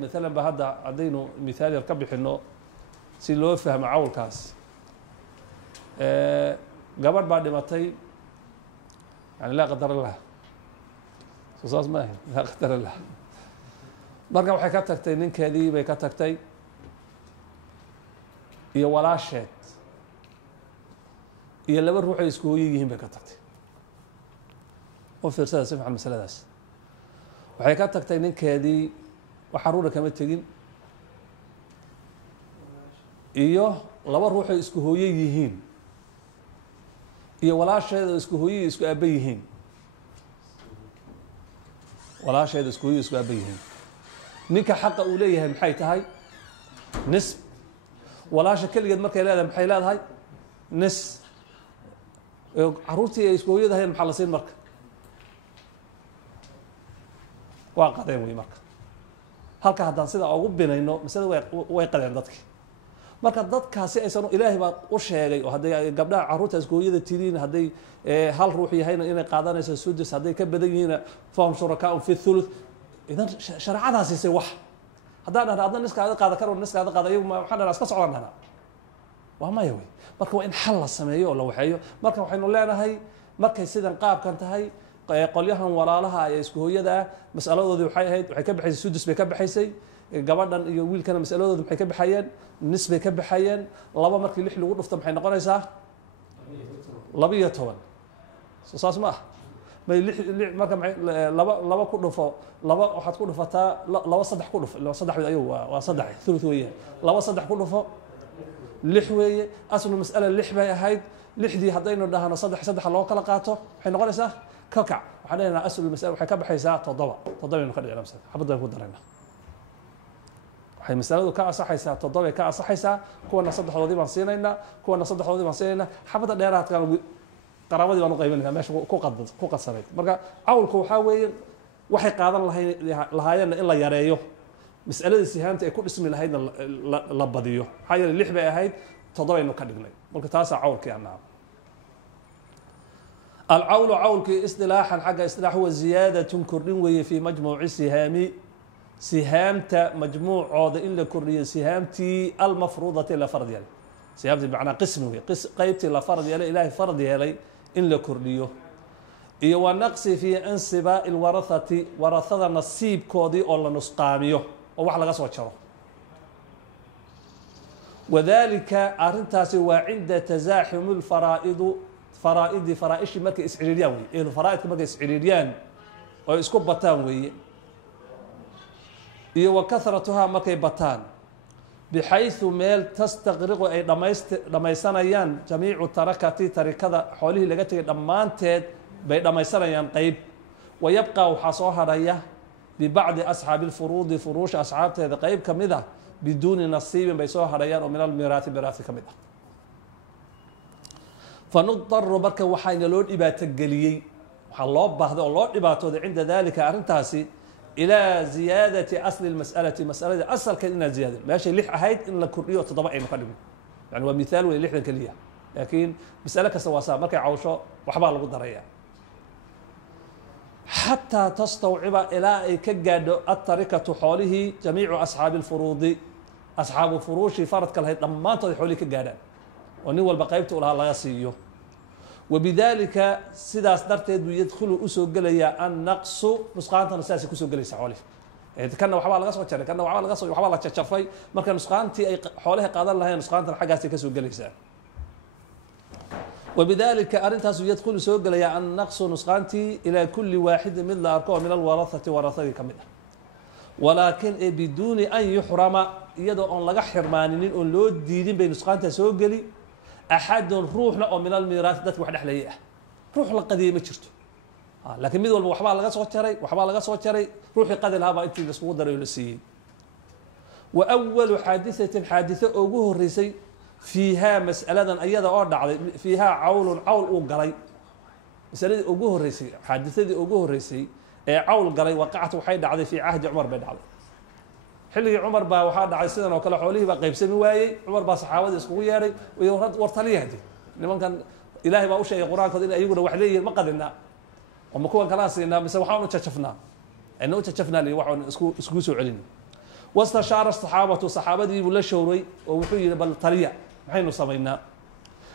مثلا بهذا عدينه مثال يركب حنو si loo fahmo cawlkaas gabadh baa dhimatay yani laa qadar lah soo saas ma ahayn laa qadar lah marka waxay ka tagtay ninkeedii bay ka tagtay iyo walaasheed iyo laba ruux ay isku hooyo yihiin bay ka tagtay oo fiirsada si fiican masaladaas waxay ka tagtay ninkeedii wax xaruura kama tegin iyo laba ruux ay isku hooyo yihiin iyo walaasheeda isku hooyo isku aaba yihiin walaasheeda isku hooyo isku aaba yihiin ninka xaqa uu leeyahay maxay tahay nisb walaasha kaligeed markay leedahay maxay leedahay nis caruurtii ay isku hooyadahay maxaa la siin marka waa qadeen wey marka halka haddaan sidaa ugu binayno masalada way qadeen dadkii marka dadkaasi aysan ilaahay baa u sheegay oo hadday gabdhaha caruurta isku hooyada tiriin hadday hal ruux yahayna inay qaadanayso sudus hadday ka badan yihiin fahum shurakaa'un fi thuluth idan sharcadaasi say wax haddaan dhahna adna niskaada qaada karo niskaada qaada iyagu waxaan dhahnaa iska socdaan dhahnaa waa maya wey marka waa in xal la sameeyo oo la waxeeyo marka waxaynu leenahay markay sidan qaabkan tahay qolyahan walaalaha ee isku hooyada ah mas'aladoodii waxay ahayd waxay ka baxaysay sudus bay ka baxaysay gabadhan iyo wiilkana mas'aladooda maxay ka baxayeen nis bay ka baxayeen laba markii lix lagu dhufto maxay noqonaysaa 12 soo saas ma ah may marka laba ku dhufo laba waxaad ku dhufataa laba saddex ku dhufo saddex ayuu waa saddex thuluth weeye laba saddex ku dhufo lix weeye aslu mas'ala lix bay ahayd lixdii haddaynu dhahno saddex loo kala qaato waxay noqonaysaa kakac waxaan leenahay aslu mas'ala waxay ka baxaysaa 7 aynu ka dhignaa mas'ala xabadaan ku daraynaa waxay masaladu ka asaxaysaa 7 ka asaxaysaa kuwana saddexdoodii baan siinaynaa kuwana saddexdoodii baan siinaynaa xabada dheeraadkan qaraabadii baan u qaybinaynaa meesha ku qadsanayd marka cawlku waxaa weeye waxay qaadan lahaayeenna in la yareeyo mas'aladii sihaanta ay ku dhismi lahaydna la badiyo maxaa yeelay 6 bay ahayd 7 aynu ka dhignay marka taasaa cawlkii annaha العول عولك اصطلاحا حق اصطلاح هو زيادة كردين وهي في مجموع السهام سهامتا مجموع عود إلا كردية سهامتي المفروضة إلى فرض يلي سهامتي بمعنى قسمه قيبتي إلى فرض يلي إلهي فرض يلي إلا كردية إيو ونقص في أنسباء الورثة ورثة نصيب كودي أولا نسقاميه ووحلا قصوة شره وذلك أرنتاسي وعند تزاحم الفرائض فرائض markay isciriiriyaan way ee faraa'idka markay isciriiriyaan oo isku bataan way iyo wakathratuha markay bataan bixaythu meel tastaqriqu ay dhamaysanayaan jamiicu tarakati tarikada xoolihii laga tagay dhammaanteed bay dhamaysanayaan qayb wayabqa waxa soo haraya bibacdi ashaabi alfuruud furuush ashaabteeda qayb kamida biduuni nasiibin bay soo harayaan oo min almiraati miraati kamida فنضطر بركة وحين لو دبات الجليي وحلو بعض الله دباته عند ذلك أرنتاسي إلى زيادة أصل المسألة مسألة أصل كأنها زيادة ماشي لح هيد إن الكرية تطبع مقدم يعني هو مثال ولح الكلية لكن مسألة كسواساء بركة عوشة وحبال القدرية حتى تستوعب إلى كجاد التركة حوله جميع أصحاب الفروض أصحاب فروش فرد كالهيد لما تضي حوله كجادان ونول بقيبته لها الله يسيه وبذلك سداس درتيد يدخل اسو غليا النقص نسقانتنا اساسي كسو غليس حوله كان وحبا laga soo jaray kan waxa laga soo waxa la jajafay marka nusqaantii ay xoolaha qaadan lahayn nusqaantana xagaasi ka soo galaysaa وبذلك أرنتاس يدخل سوق غليا النقص نسقانتي الى كل واحد من الاركان من الورثه ورثه كمده ولكن بدون ان يحرم يدو ان laga xirmaaninin oo loo diidin bay nusqaanta soo gali أحد روحنا أو من الميراث ده واحد حليه روح القديمة شرته لكن ميدو وحبا لقى صوت شري وحبا لقى صوت شري روحي قدر هذا أنت الأسبوع ده يلسي وأول حادثة أوجه الرئيسي فيها مسألة أيضا أرد فيها عول أوجري مسألة أوجه الرئيسي حادثة أوجه الرئيسي عول قري وقعت وحيد على في عهد عمر بن علي xilligii Umar baa waxa dhacay sidan oo kale xoolihiiba qaybsan waayay Umar baa saxaabada isku yeeray way wartaliyahdi nimankan Ilaahay baa u sheegay Quraanka in ayaguna wax leeyihiin ma qadina oo ma kuwan kala siinaa mise waxaan u jajafnaa inuu jajafnaa li waxaan isku soo celin واستشار الصحابة صحابتي ولا شوري ووحي بل طريق محين سمينا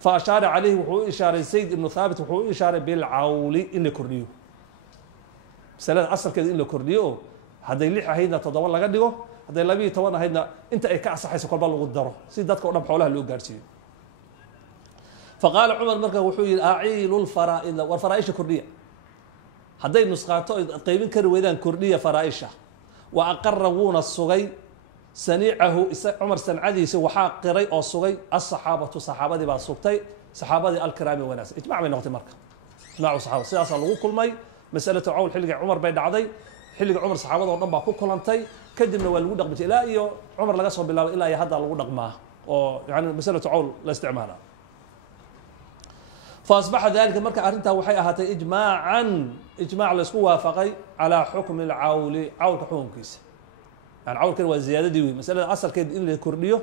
فأشار عليه وحو إشارة زيد بن ثابت وحو إشارة بالعول إن كرديو مسألة أصل كذا إن كرديو هذا اللي هيدا تدور لقى ديو هذا اللي بيه توانا هيدا أنت أي كأس حيث كل بالو قدره سيداتك ورب حولها اللي قارسين فقال عمر مركه وحوي أعيل الفرائض والفرائش كردية هذا النسخات قيمين كرويدان كردية فرائشة وأقربون الصغي سنيعه عمر سنعدي وحا قري أو صغي الصحابة صحابة دي باسوقتي صحابة دي الكرام وناس اجمع بين نقطة مركه اجمعوا صحابة سياسة لغو كل مي مسألة عول حلق عمر بين عضي حلق عمر صحابة ورنبا كو كلانتي كدبنا والو دقمتي لا إيو عمر لقصهم بالله إلا يهدى لغو دقماه يعني مسألة عول لا استعمالها فأصبح ذلك مركا أرنتها وحي أهاتي إجماع لسكو وافقي على حكم العول عول كحكم كيس يعني عول كان وزيادة ديوي مسألة أصل كده إن الكرديو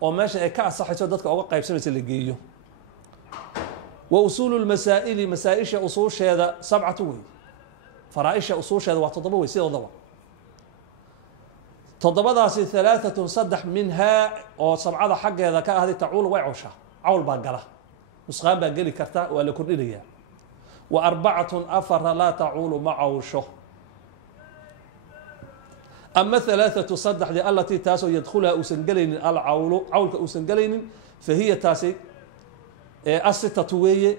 وماشي كأس صح يسودتك أو قيب سنة اللي جيو وأصول المسائل مسائش أصول هذا 7 وي فرائش أصول هذا وتضبوي سيد ضبط تضبطها 3 صدح منها أو 7 حق هذا هذه تعول ويعوشها عول باقلة نسخان باقلي كرتا ولا كردية و4 أفر لا تعول معوشه أما 3 صدح دي التي تاسو يدخلها أسنقلين العول عولك أسنقلين فهي تاسي 6 ويه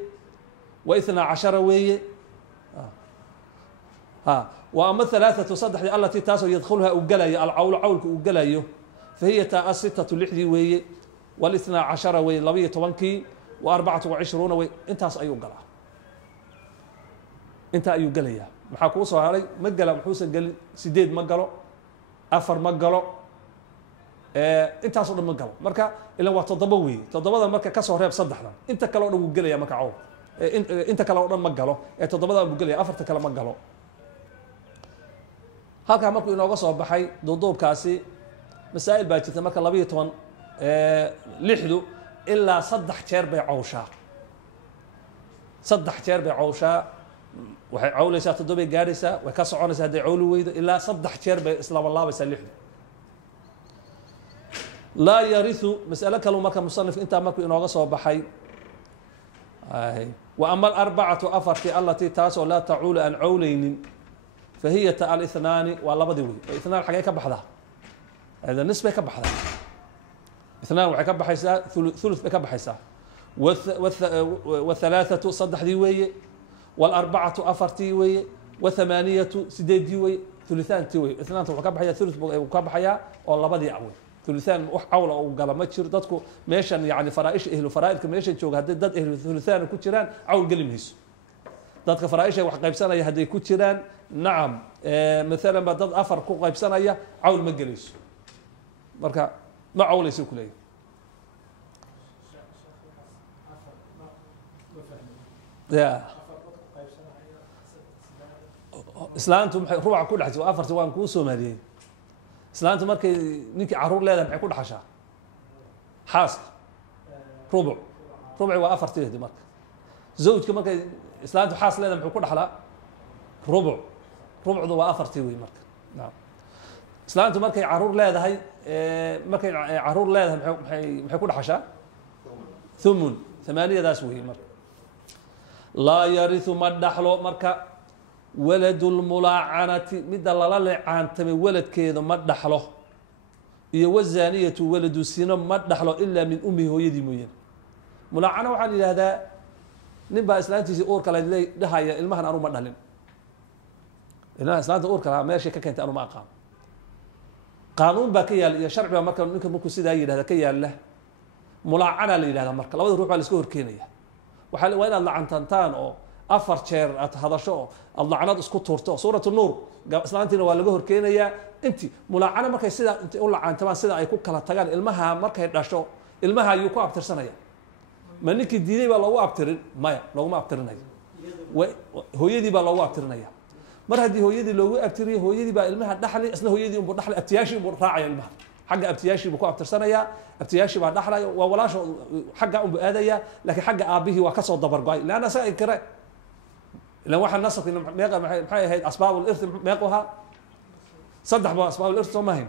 و12 ويه وأما 3 صدح دي التي تاسو يدخلها أقلي العول عولك أقليه فهي تا 6 لحدي ويه وال12 ويه لبيه طبنكي و24 ويه انتاس أيو قلا انت أيو قليا محاكو صهاري مقلا محوسن قل 8 مقلو 4 مقلو intaas oo dhan ma galo marka ila waa toddoba weey toddobada marka ka soo reeb saddexdan inta kale oo dhan uu galaya marka caaw inta kale oo dhan ma galo ee toddobada uu galaya afarta kale ma galo halka markuu inooga soo baxay duuduubkaasi masaa'il baa jirta marka 12 lixdu ilaa 3 jeer bay cawshaa 3 jeer bay cawshaa waxay cawlaysaa toddobay gaaraysaa way ka soconaysaa haday cawli weydo ilaa 3 jeer bay isla walaabaysaa lixdu لا يرث مسألة كلو مركب مصنف انت مركب انوغا سو بخاي واما الاربعه افرتي التي تاسو لا تعول ان عولين فهي تا الاثنان ولبدي وي اثنان حاجه كبخدا هذا نسبه كبخدا اثنان وحي كبخيسا ثلث كبخيسا والثلاثه صدح دي وي والاربعه افرتي وي وثمانيه سديدي وي ثلثان تي وي اثنان وكبخيا ثلث وكبخيا او لبدي عوي ثلثان وحول او قال ما جير ددكو ميشن يعني فرائش اهل فرائدك ميشن جوج هدي دد اهل ثلثان ku jiraan cawl galimhiis dadka faraaisha wax qaybsanaya haday ku jiraan naam mesela ba dad afar ku qaybsanaya cawl ma galayso marka ma cawlayso kulay ya islaantu ruuxa ku dhaxay afarta waan ku Soomaaliyeed islaantu markay ninkii caruur leedahay maxay ku dhaxashaa xaas rubuc waa afarteedii marka zawjka markay islaantu xaas leedahay maxay ku dhaxlaa rubucdu waa afartii weey marka naam islaantu markay caruur leedahay maxay ku dhaxashaa thumun 8daas weey marka la yarithu madaxlo marka ولد الملاعنة مد الله لعان تم ولد كذا ما دحله يوزانية ولد السنة ما دحله إلا من أمه ويدي مين ملاعنة وعلى هذا نبى إسلامتي أورك على ده هي المهن أنا ما دحلم إن إسلامتي أورك على ماشي كنت أنا ما أقام قانون بكيا يا شرع ما كان ممكن سيدا هذا كيا له ملاعنة اللي هذا مركل لو يروح على السكور كينيا وحال وين الله عن تنتان أو afar jeer aad hadasho allacnad isku tuurto suuratu nuur islaantina waa laga horkeenaya intii mulaacana markay sida intii u lacaantamaan sida ay ku kala tagaan ilmaha markay dhasho ilmaha ayuu ku abtirsanaya ma ninkii diiday baa loogu abtirin maya looguma abtirinayo hooyadii baa loogu abtirinaya mar haddii hooyadii loogu abtiriyo hooyadii baa ilmaha dhaxli isla hooyadii uu dhaxli abtiyaashii uu raacaya ilmaha xagga abtiyaashii buu ku abtirsanaya abtiyaashii baa dhaxlaya waa walaasho xagga uu aadaya laakiin xagga aabihi waa ka soo dabargo'ay laana saa ikra لأن واحد نصف إنه ميقع محي هيد أسباب الإرث ميقعها صدح بأسباب الإرث وما هي